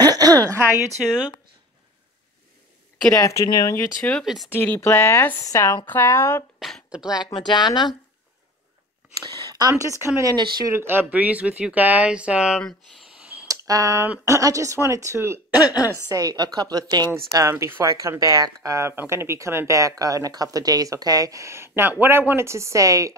Hi, YouTube. Good afternoon, YouTube. It's DEDEBLASS, SoundCloud, the Black Madonna. I'm just coming in to shoot a breeze with you guys. I just wanted to say a couple of things before I come back. I'm going to be coming back in a couple of days, okay? Now, what I wanted to say,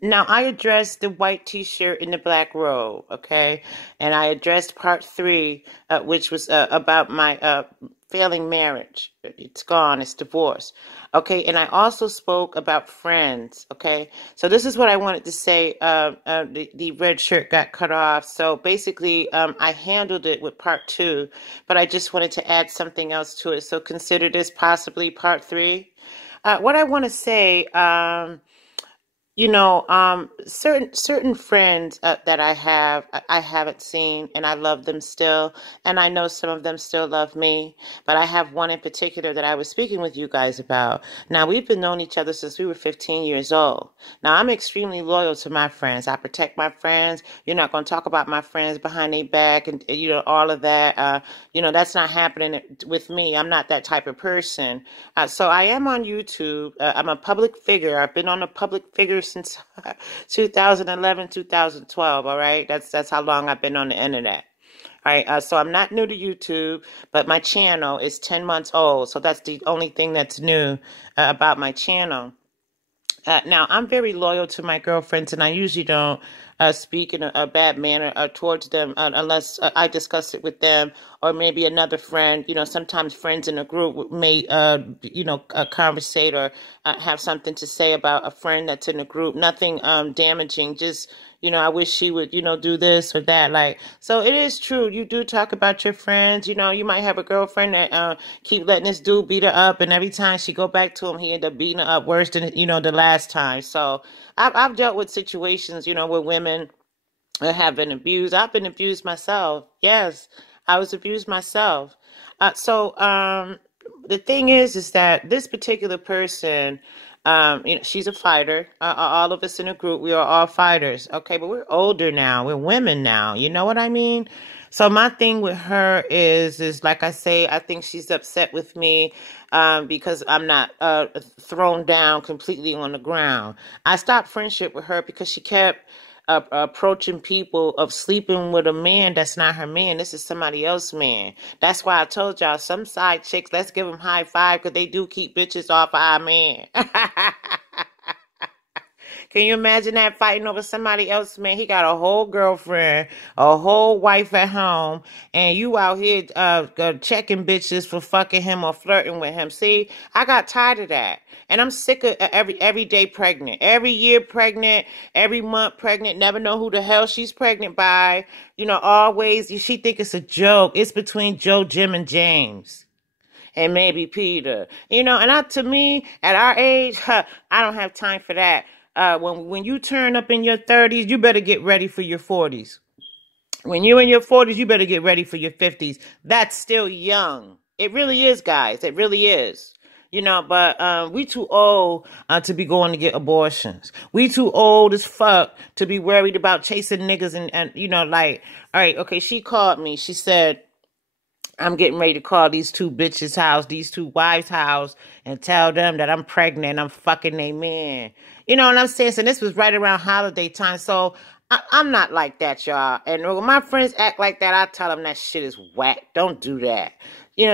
now I addressed the white t-shirt in the black robe, okay? And I addressed part three, which was about my failing marriage. It's gone, it's divorce. Okay, and I also spoke about friends, okay? So this is what I wanted to say. The red shirt got cut off. So basically, I handled it with part two, but I just wanted to add something else to it. So consider this possibly part three. What I want to say, certain friends that I haven't seen, and I love them still, and I know some of them still love me, but I have one in particular that I was speaking with you guys about. Now, we've been knowing each other since we were 15 years old. Now, I'm extremely loyal to my friends. I protect my friends. You're not going to talk about my friends behind their back and, all of that. That's not happening with me. I'm not that type of person. So I am on YouTube. I'm a public figure. I've been on a public figure since 2011, 2012. All right, that's how long I've been on the internet. All right, so I'm not new to YouTube, but my channel is 10 months old. So that's the only thing that's new about my channel. Now, I'm very loyal to my girlfriends, and I usually don't speak in a bad manner towards them unless I discuss it with them or maybe another friend. Sometimes friends in a group may, conversate or have something to say about a friend that's in a group. Nothing damaging, just I wish she would, do this or that. Like, so it is true. You do talk about your friends. You might have a girlfriend that keep letting this dude beat her up, and every time she go back to him, he end up beating her up worse than the last time. So I've dealt with situations, where women have been abused. I've been abused myself. Yes, I was abused myself. The thing is that this particular person, she's a fighter. All of us in the group, we are all fighters. Okay, but we're older now. We're women now. You know what I mean? So my thing with her is like I say, I think she's upset with me because I'm not thrown down completely on the ground. I stopped friendship with her because she kept approaching people of sleeping with a man that's not her man. This is somebody else's man. That's why I told y'all, some side chicks, let's give them high five because they do keep bitches off of our man. Can you imagine that, fighting over somebody else, man? He got a whole girlfriend, a whole wife at home, and you out here checking bitches for fucking him or flirting with him. See, I got tired of that. And I'm sick of every day pregnant, every year pregnant, every month pregnant, never know who the hell she's pregnant by. Always, she think it's a joke. It's between Joe, Jim, and James. And maybe Peter. To me, at our age, I don't have time for that. When you turn up in your 30s, you better get ready for your 40s. When you're in your 40s, you better get ready for your 50s. That's still young. It really is, guys. It really is. But we too old to be going to get abortions. We too old as fuck to be worried about chasing niggas and all right, okay, she called me. She said, I'm getting ready to call these two bitches' house, these two wives' house, and tell them that I'm pregnant and I'm fucking their man. You know what I'm saying? So this was right around holiday time. So I'm not like that, y'all. And when my friends act like that, I tell them that shit is whack. Don't do that.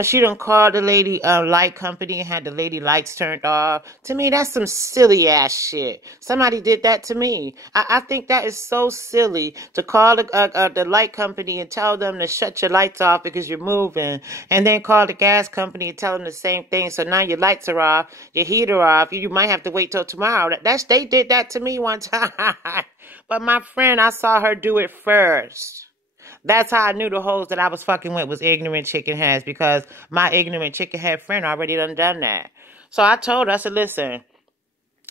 She done called the lady light company and had the lady lights turned off. To me, that's some silly ass shit. Somebody did that to me. I think that is so silly to call the light company and tell them to shut your lights off because you're moving, and then call the gas company and tell them the same thing. So now your lights are off, your heater off. You might have to wait till tomorrow. They did that to me one time. But my friend, I saw her do it first. That's how I knew the hoes that I was fucking with was ignorant chicken heads, because my ignorant chicken head friend already done that. So I told her, I said, listen,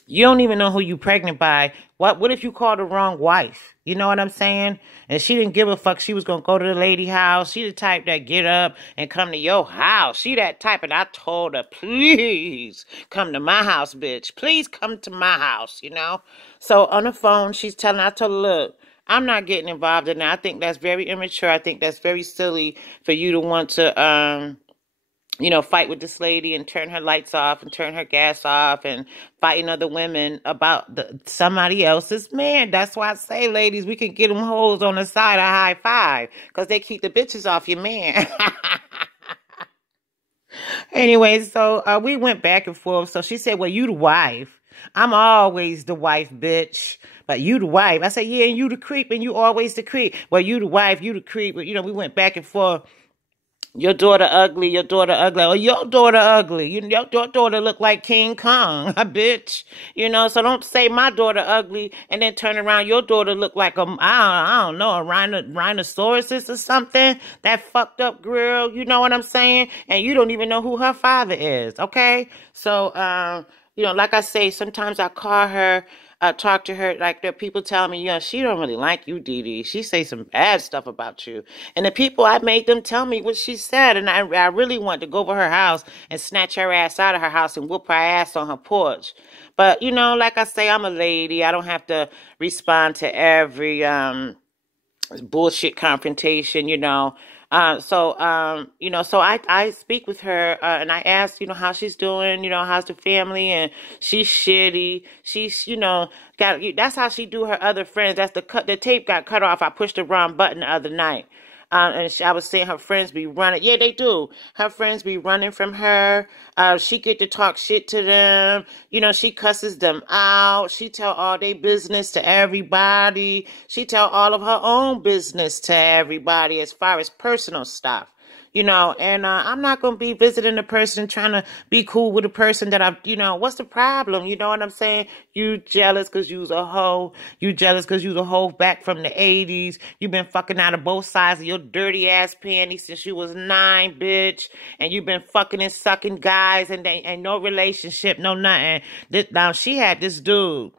you don't even know who you pregnant by. What if you called the wrong wife? You know what I'm saying? And she didn't give a fuck. She was going to go to the lady house. She the type that get up and come to your house. She that type. And I told her, please come to my house, bitch. Please come to my house, So on the phone, I told her, look, I'm not getting involved in that. I think that's very immature. I think that's very silly for you to want to, fight with this lady and turn her lights off and turn her gas off and fighting other women about somebody else's man. That's why I say, ladies, we can get them hoes on the side of high five because they keep the bitches off your man. Anyway, so we went back and forth. So she said, well, you the wife. I'm always the wife, bitch. But you the wife. I said, yeah, and you the creep, and you always the creep. Well, you the wife, you the creep. But, we went back and forth. Your daughter ugly, your daughter ugly. Oh, your daughter ugly. Your daughter look like King Kong, a bitch. So don't say my daughter ugly and then turn around. Your daughter look like I don't know, a rhinoceros or something. That fucked up girl, you know what I'm saying? And you don't even know who her father is, okay? So, like I say, sometimes I call her, talk to her, like the people tell me, she don't really like you, Dee. She say some bad stuff about you. And the people, I made them tell me what she said. And I really want to go over her house and snatch her ass out of her house and whoop her ass on her porch. But, like I say, I'm a lady. I don't have to respond to every bullshit confrontation, so I speak with her, and I ask, how she's doing, how's the family, and she's shitty. She's, that's how she do her other friends. That's the tape got cut off. I pushed the wrong button the other night. I was saying her friends be running. Yeah, they do. Her friends be running from her. She get to talk shit to them. She cusses them out. She tell all their business to everybody. She tell all of her own business to everybody as far as personal stuff. And I'm not going to be visiting a person trying to be cool with a person that what's the problem? You know what I'm saying? You jealous because you's a hoe. You jealous because you's a hoe back from the 80s. You been fucking out of both sides of your dirty ass panties since you was 9, bitch. And you been fucking and sucking guys and they ain't no relationship, no nothing. Now she had this dude.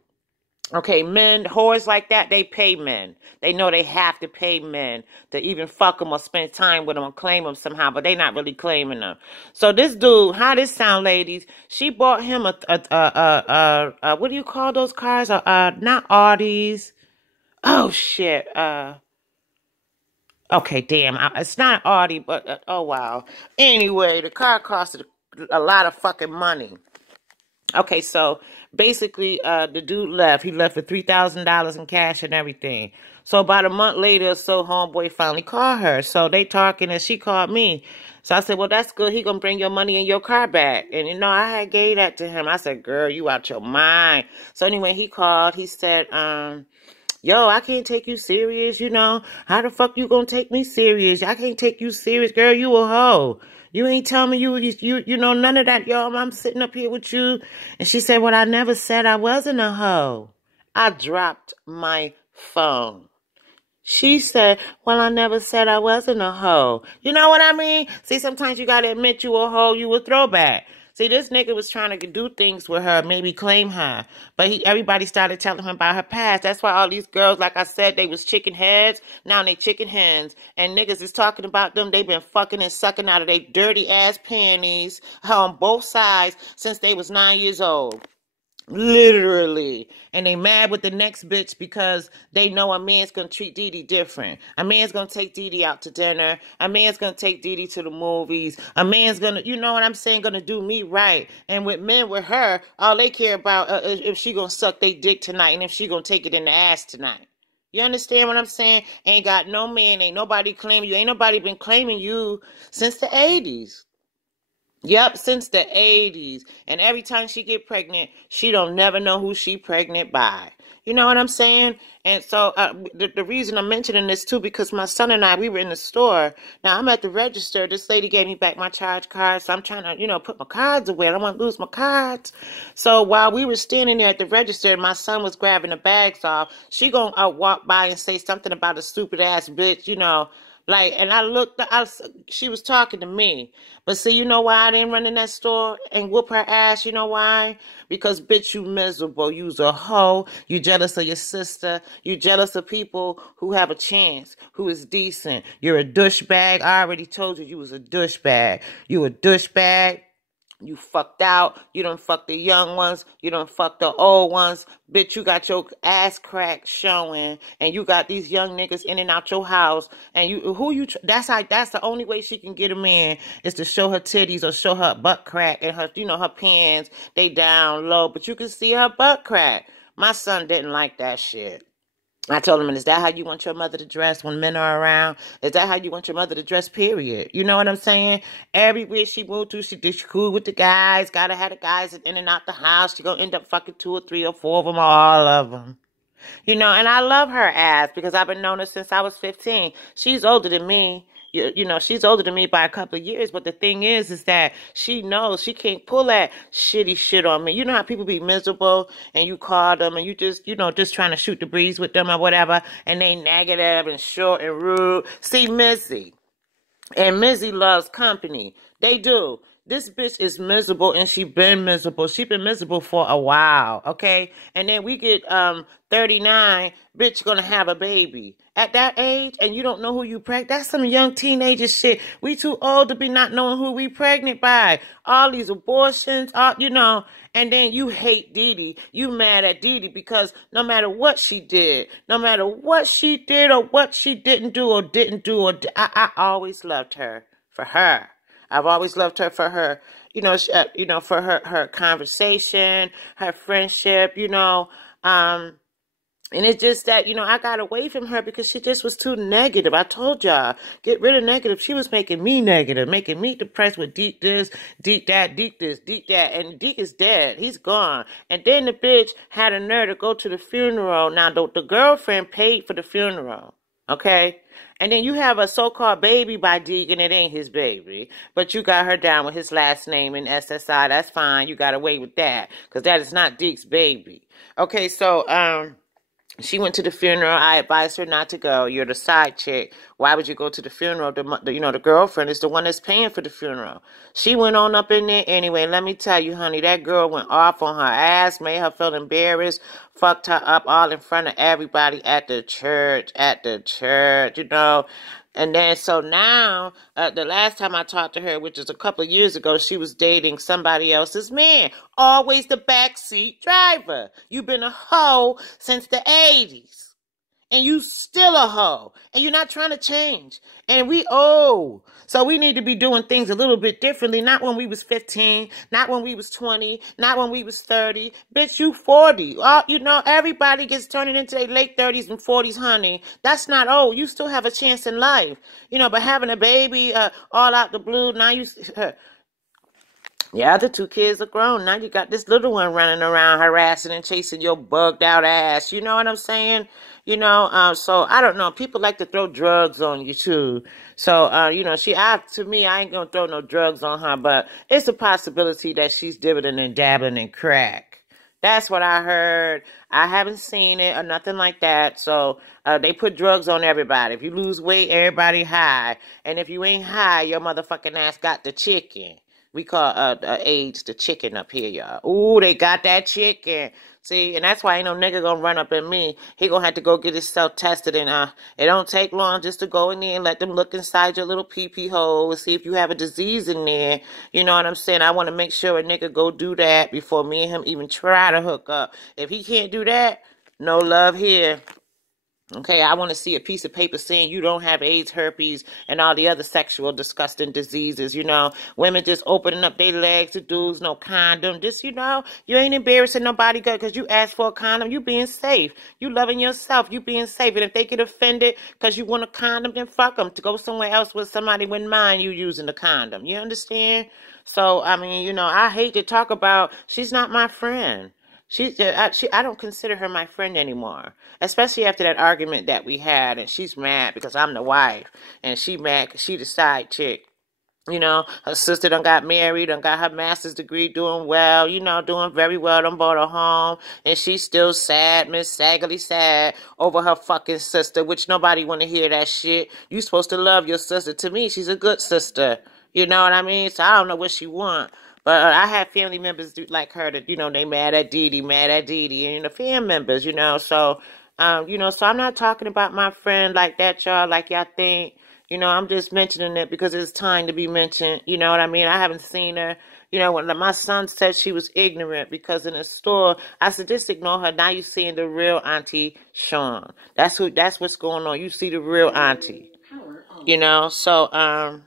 Okay, men, whores like that, they pay men. They know they have to pay men to even fuck them or spend time with them or claim them somehow, but they not really claiming them. So this dude, how this sound, ladies? She bought him what do you call those cars? Not Audis. Oh shit. Okay, damn. It's not Audi, but oh wow. Anyway, the car costed a lot of fucking money. Okay, so basically, the dude left. He left for $3,000 in cash and everything. So about a month later, homeboy finally called her. So they talking and she called me. So I said, well, that's good. He gonna bring your money and your car back. And I had gave that to him. I said, girl, you out your mind. So anyway, he called. He said, yo, I can't take you serious, How the fuck you gonna take me serious? I can't take you serious, girl. You a hoe. You ain't telling me you know, none of that, yo. I'm sitting up here with you. And she said, well, I never said I wasn't a hoe. I dropped my phone. She said, well, I never said I wasn't a hoe. You know what I mean? See, sometimes you got to admit you a hoe, you a throwback. See, this nigga was trying to do things with her, maybe claim her. But everybody started telling him about her past. That's why all these girls, like I said, they was chicken heads. Now they chicken hens. And niggas is talking about them. They been fucking and sucking out of their dirty ass panties on both sides since they was 9 years old. Literally. And they mad with the next bitch because they know a man's going to treat Dee Dee different. A man's going to take Dee Dee out to dinner. A man's going to take Dee Dee to the movies. A man's going to, you know what I'm saying, going to do me right. And with men, with her, all they care about is if she going to suck their dick tonight and if she going to take it in the ass tonight. You understand what I'm saying? Ain't got no man, ain't nobody claiming you. Ain't nobody been claiming you since the 80s. Yep, since the 80s. And every time she get pregnant, she don't never know who she pregnant by. You know what I'm saying? And so the reason I'm mentioning this too, because my son and I, we were in the store. Now I'm at the register. This lady gave me back my charge card. So I'm trying to, put my cards away. I don't want to lose my cards. So while we were standing there at the register, my son was grabbing the bags off. She gonna walk by and say something about a stupid ass bitch, and I looked, she was talking to me. But see, you know why I didn't run in that store and whoop her ass? You know why? Because, bitch, you miserable. You's a hoe. You jealous of your sister. You jealous of people who have a chance, who is decent. You're a douchebag. I already told you was a douchebag. You a douchebag. You fucked out. You done fucked the young ones. You done fucked the old ones. Bitch, you got your ass crack showing, and you got these young niggas in and out your house. And that's the only way she can get them in is to show her titties or show her butt crack and her, her pants. They down low, but you can see her butt crack. My son didn't like that shit. I told him, is that how you want your mother to dress when men are around? Is that how you want your mother to dress, period? You know what I'm saying? Everywhere she moved to, she did cool with the guys. Gotta have the guys in and out the house. She gonna end up fucking 2 or 3 or 4 of them, or all of them. And I love her ass because I've been knowing her since I was 15. She's older than me. She's older than me by a couple of years, but the thing is that she knows she can't pull that shitty shit on me. You know how people be miserable and you call them and you just trying to shoot the breeze with them or whatever, and they negative and short and rude. See, Missy loves company. They do. This bitch is miserable, and she been miserable. She been miserable for a while, okay? And then we get 39, bitch gonna have a baby. At that age, and you don't know who you pregnant, that's some young teenager shit. We too old to be not knowing who we pregnant by. All these abortions, and then you hate Dede. You mad at Dede because no matter what she did, or what she didn't do, I always loved her for her. I've always loved her for her, for her conversation, her friendship, and it's just that, I got away from her because she just was too negative. I told y'all, get rid of negative. She was making me negative, making me depressed with deep this, deep that, deep this, deep that. And Deke is dead. He's gone. And then the bitch had a nerve to go to the funeral. Now, the girlfriend paid for the funeral. Okay? And then you have a so-called baby by Deke, and it ain't his baby. But you got her down with his last name in SSI. That's fine. You got away with that. Because that is not Deke's baby. Okay, so, she went to the funeral. I advised her not to go. You're the side chick. Why would you go to the funeral? The girlfriend is the one that's paying for the funeral. She went on up in there anyway. Let me tell you, honey, that girl went off on her ass, made her feel embarrassed, fucked her up all in front of everybody at the church, And then, so now, the last time I talked to her, which is a couple of years ago, she was dating somebody else's man. Always the backseat driver. You've been a hoe since the 80s. And you still a hoe. And you're not trying to change. And we old. So we need to be doing things a little bit differently. Not when we was 15. Not when we was 20. Not when we was 30. Bitch, you 40. Everybody gets turning into their late 30s and 40s, honey. That's not old. You still have a chance in life. But having a baby all out the blue, now you... Yeah, the 2 kids are grown. Now you got this little one running around harassing and chasing your bugged out ass. You know what I'm saying? So I don't know. People like to throw drugs on you too. So, to me, I ain't gonna throw no drugs on her, but it's a possibility that she's dibbling and dabbling in crack. That's what I heard. I haven't seen it or nothing like that. So, they put drugs on everybody. If you lose weight, everybody high. And if you ain't high, your motherfucking ass got the chicken. We call AIDS the chicken up here, y'all. Ooh, they got that chicken. See, and that's why ain't no nigga gonna run up at me. He gonna have to go get himself tested, and it don't take long just to go in there and let them look inside your little pee-pee hole and see if you have a disease in there. You know what I'm saying? I want to make sure a nigga go do that before me and him even try to hook up. If he can't do that, no love here. Okay, I want to see a piece of paper saying you don't have AIDS, herpes, and all the other sexual disgusting diseases, Women just opening up their legs to dudes, no condom. Just, you ain't embarrassing nobody because you asked for a condom. You being safe. You loving yourself. You being safe. And if they get offended because you want a condom, then fuck them. To go somewhere else with somebody wouldn't mind you using the condom. You understand? So, I hate to talk about, she's not my friend. I don't consider her my friend anymore, especially after that argument that we had, and she's mad because I'm the wife, and she mad because she the side chick. Her sister done got married, done got her master's degree, doing well, doing very well, done bought a home, and she's still sad, Miss Saggily sad, over her fucking sister, which nobody want to hear that shit. You supposed to love your sister. To me, she's a good sister. You know what I mean? So I don't know what she want. But I have family members like her that, they mad at Dede, and the family members, so, so I'm not talking about my friend like that, y'all, like y'all think. I'm just mentioning it because it's time to be mentioned. You know what I mean? I haven't seen her. You know, when my son said she was ignorant because in the store, I said, just ignore her. Now you seeing the real Auntie Sean. That's what's going on. You see the real Auntie. You know, so so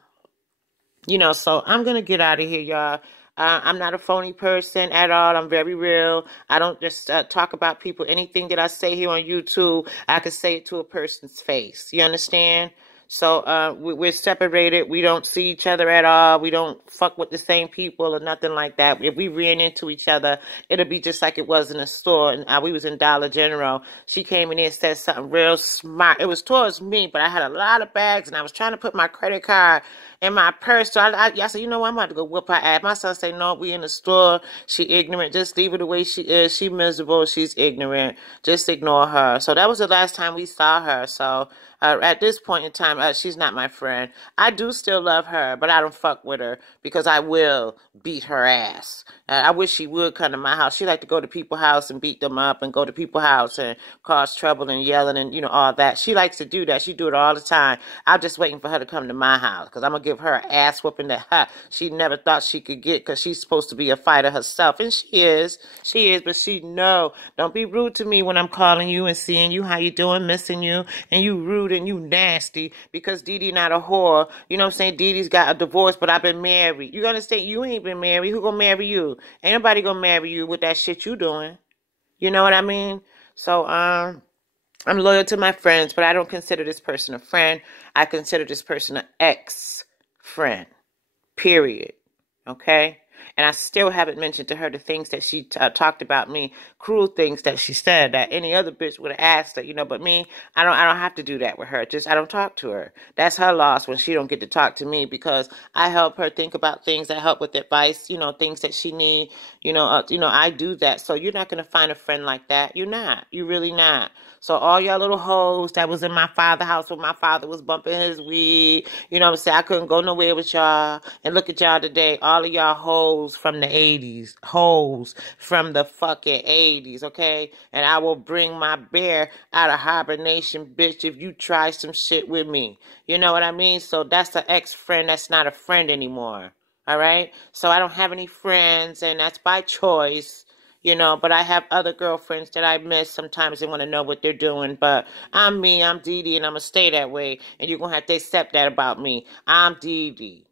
I'm going to get out of here, y'all. I'm not a phony person at all. I'm very real. I don't just talk about people. Anything that I say here on YouTube, I can say it to a person's face. You understand? So we're separated. We don't see each other at all. We don't fuck with the same people or nothing like that. If we ran into each other, it'll be just like it was in the store. And we was in Dollar General. She came in there and said something real smart. It was towards me, but I had a lot of bags, and I was trying to put my credit card in my purse. So I said, you know what, I'm about to go whoop her ass. My son said, no, we in the store. She ignorant. Just leave her the way she is. She miserable. She's ignorant. Just ignore her. So that was the last time we saw her. So at this point in time, she's not my friend. I do still love her, but I don't fuck with her because I will beat her ass. I wish she would come to my house. She like to go to people's house and beat them up and go to people's house and cause trouble and yelling and, all that. She likes to do that. She do it all the time. I'm just waiting for her to come to my house because I'm going to give her an ass whooping that she never thought she could get because she's supposed to be a fighter herself. And she is. She is, but don't be rude to me when I'm calling you and seeing you, how you doing, missing you, and you rude and you nasty because Dee Dee not a whore. You know what I'm saying? Dee Dee's got a divorce, but I've been married. You understand? You ain't been married. Who gonna marry you? Ain't nobody gonna marry you with that shit you doing. You know what I mean? So, I'm loyal to my friends, but I don't consider this person a friend. I consider this person an ex-friend. Period. Okay? And I still haven't mentioned to her the things that she talked about me, cruel things that she said that any other bitch would have asked her, but me, I don't have to do that with her. Just I don't talk to her. That's her loss when she don't get to talk to me because I help her think about things. I help with advice, things that she need, I do that. So you're not going to find a friend like that. You're not. You're really not. So all y'all little hoes that was in my father's house when my father was bumping his weed, what I'm saying? I couldn't go nowhere with y'all. And look at y'all today. All of y'all hoes from the 80s. Hoes from the fucking 80s, okay? And I will bring my bear out of hibernation, bitch, if you try some shit with me. You know what I mean? So that's an ex-friend. That's not a friend anymore. All right? So I don't have any friends, and that's by choice. But I have other girlfriends that I miss. Sometimes they want to know what they're doing. But I'm me. I'm Dee Dee, and I'm going to stay that way. And you're going to have to accept that about me. I'm Dee Dee.